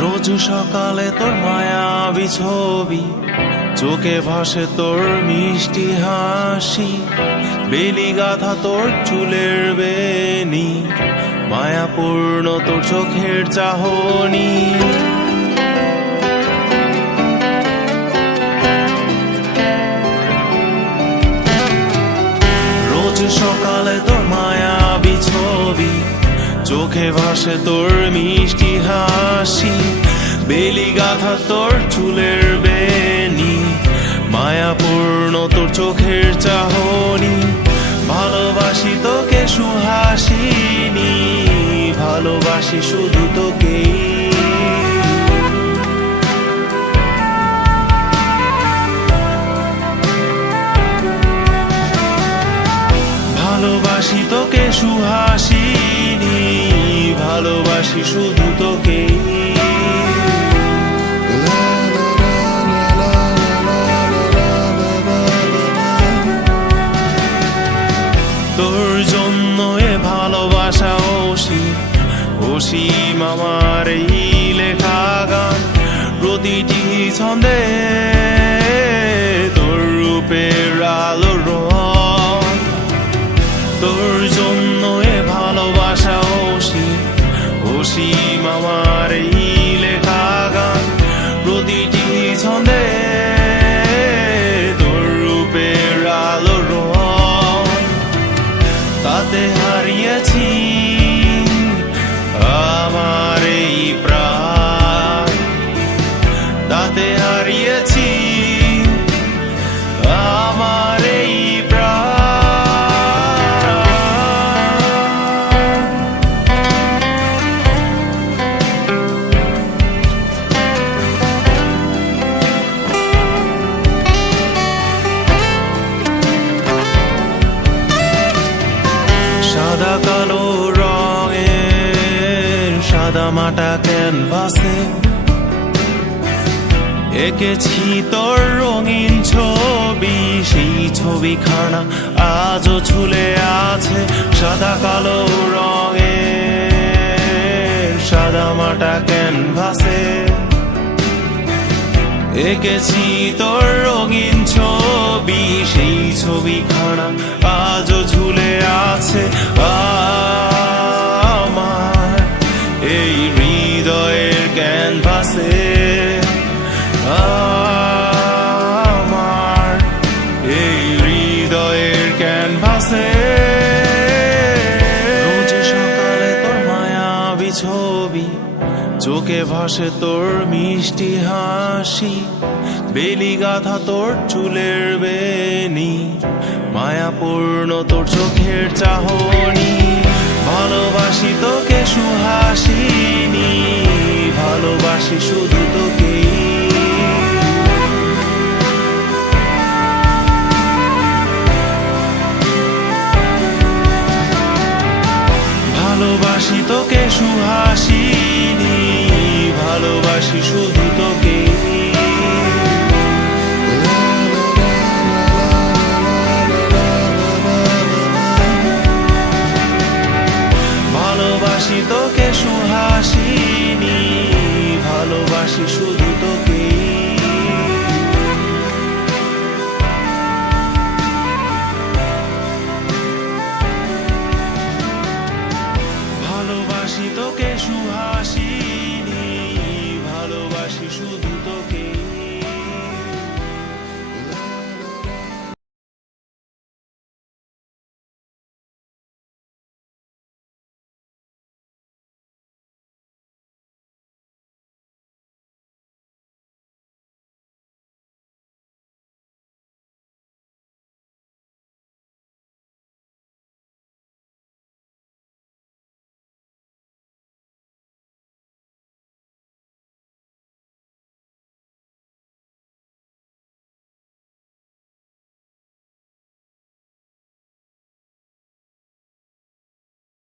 রোজ সকালে তোর মায়াবী ছবি, চোখে ভাসে তোর মিষ্টি হাসি, বেলি গাথা তোর চুলের বেনি, মায়াপূর্ণ তোর চোখের চাহনি। রোজ সকালে তোর মায়াবী ছবি, চোখে ভাসে তোর মিষ্টি হাসি, বেলি গাথা তোর চুলের বেনি, মায়াপূর্ণ তোর চোখের চাহনি। ভালোবাসি তোকে সুহাসিনী, ভালোবাসি শুধু তোকেই। ভালোবাসি তোকে সুহাসিনী, ভালোবাসি শুধু তোকেই। তোর জন্য এ ভালোবাসা অসীম, অসীম আমার এই লেখা গান। প্রতিটি ছন্দে তোর রূপের আলো রং। তোর জন্য এ ভালোবাসা অসীম, অসীম আমার এই লেখা গান। প্রতিটি ছন্দে তোর রূপের আলো রং। তাতে হারিয়েছি আমার এই প্রাণ, তাতে হারিয়েছি আমার এই প্রাণ। সাদা কালো রঙের সাদা মাটা ক্যানভাসে এঁকেছি তোর রঙিন ছবি। সেই ছবিখানা আজও ঝুলে আছে। সাদা কালো রঙের সাদা মাটা ক্যানভাসে এঁকেছি তোর রঙিন ছবি। সেই ছবিখানা আজও ঝুলে আছে আমার এই হৃদয়ের ক্যানভাসে। আমার এই হৃদয়ের ক্যানভাসে। রোজ সকালে তোর মায়াবী ছবি, চোখে ভাসে তোর মিষ্টি হাসি, বেলি গাথা তোর চুলের বেনি, মায়াপূর্ণ তোর চোখের চাহনি। ভালোবাসি তোকে সুহাসিনী, ভালোবাসি শুধু তোকেই। ভালোবাসি তোকে সুহাসিনী, ভালোবাসি শুধু তোকেই। ভালোবাসি তোকে সুহাসিনী, ভালোবাসি শুধু তোকেই। ভালোবাসি তোকে সুহাসিনী, ভালোবাসি শুধু